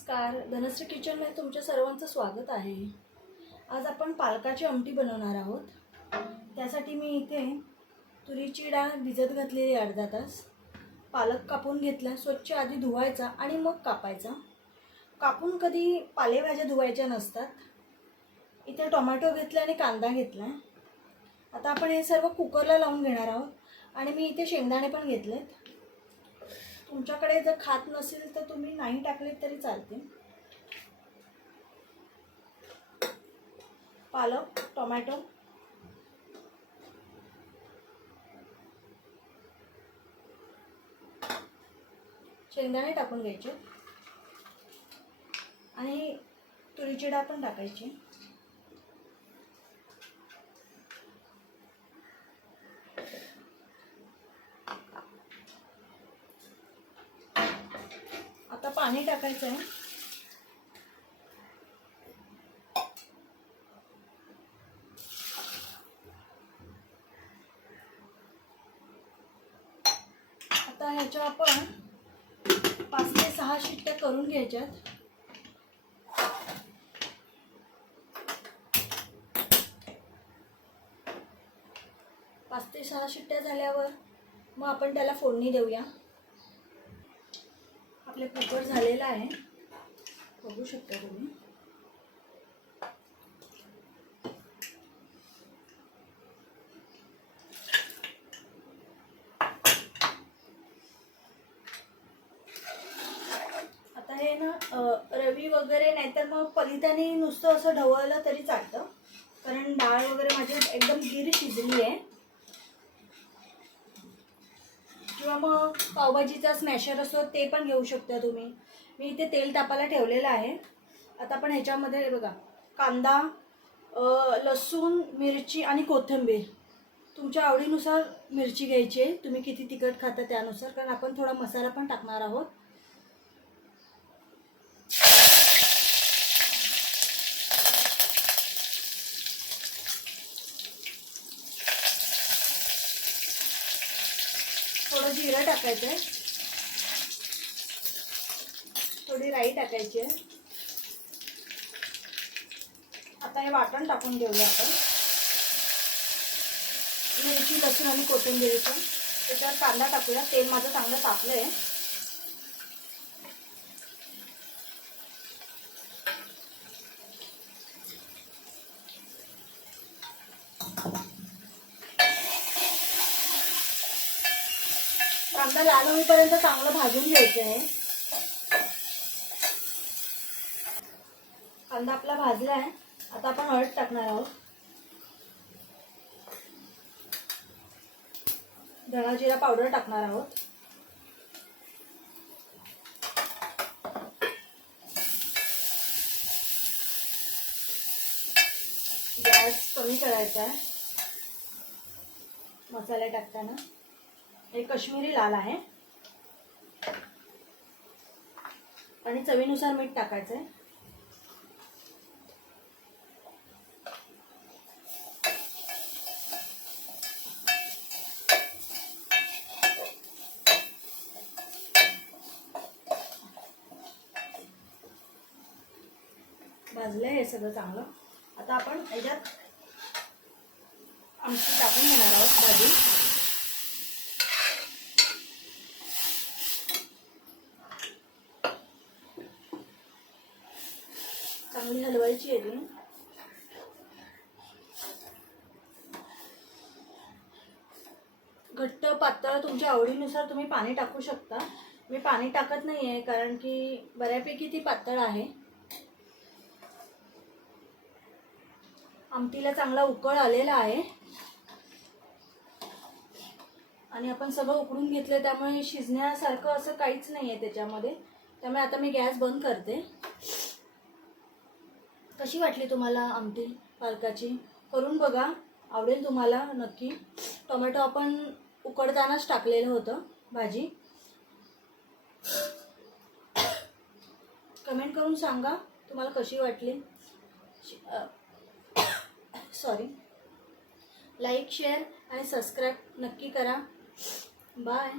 नमस्कार. धनश्री किचनमध्ये तुमच्या सर्वांचं स्वागत आहे. आज आपण पालकाची आमटी बनवणार आहोत. त्यासाठी मी इथे तुरीची डाळ भिजत घातलेली अर्धा तास. पालक कापून घेतला स्वच्छ आधी धुवायचा आणि मग कापायचा. कापून कधी पालेभाज्या धुवायच्या नसतात. इथे टोमॅटो घेतला आणि कांदा घेतला. आता आपण हे सर्व कुकरला लावून घेणार आहोत आणि मी इथे शेंगदाणे पण घेतलेत. तुमच्याकडे जर खात नसेल तर तुम्ही नाही टाकले तरी चालते. पालक टोमॅटो. शेंगदाणे टाकून घ्यायचे. आणि तुरीची डाळ पण टाकायची आता पाणी टाकायचं आहे. आता ह्याच्या आपण पाच ते सहा शिट्ट्या करून घ्यायच्यात. पाच ते सहा शिट्ट्या झाल्यावर मग आपण त्याला फोडणी देऊया. आपले कुकर झालेला आहे. बघू शकता तुम्ही. आता हे ना रवी वगैरे नाहीतर मग पलिताने नुसतं असं ढवळलं तरी चालतं. कारण डाळ वगैरे माझी एकदम गिर शिजली आहे. किंवा मग पावभाजीचा स्मॅशर असतो ते पण घेऊ शकता तुम्ही. मी इथे तेल तापायला ठेवलेलं आहे. आता आपण ह्याच्यामध्ये बघा कांदा लसूण मिरची आणि कोथिंबीर. तुमच्या आवडीनुसार मिरची घ्यायची आहे. तुम्ही किती तिखट खाता त्यानुसार कारण आपण थोडा मसाला पण टाकणार आहोत थोडं जिरं टाकायचं आहे. थोडी राई टाकायची आहे. आता हे वाटण टाकून घेऊया आपण. मिरची लसूण आणि कोथिंबीरचं. त्याच्यावर कांदा टाकूया. तेल माझं चांगलं तापलं आहे कांदा लाल होईपर्यंत चांगलं भाजून घ्यायचं आहे कांदा आपला भाजला आहे आता आपण हळद टाकणार आहोत. धणा जिरा पावडर टाकणार आहोत. गॅस कमी करायचा आहे मसाले टाकताना. हे कश्मीरी लाल आहे. आणि चवीनुसार मीठ टाकायचं आहे भाजलं हे सगळं चांगलं. आता आपण याच्यात आमची टाकून घेणार आहोत भाजी. चांगली हलवायची आहे ती. घट्ट पातळ तुमच्या आवडीनुसार तुम्ही पाणी टाकू शकता. मी पाणी टाकत नाही आहे कारण की बऱ्यापैकी ती पातळ आहे. आमटीला चांगला उकळ आलेला आहे. आणि आपण सगळं उकडून घेतलं त्यामुळे शिजण्यासारखं असं काहीच नाही आहे त्याच्यामध्ये. त्यामुळे आता मी गॅस बंद करते. कशी वाटली तुम्हाला आमटी पालकाची? करून बघा. आवडेल तुम्हाला नक्की. टोमॅटो आपण उकडतानाच टाकलेलं होतं भाजी. कमेंट करून सांगा तुम्हाला कशी वाटली. सॉरी. लाईक शेअर आणि सबस्क्राईब नक्की करा. बाय.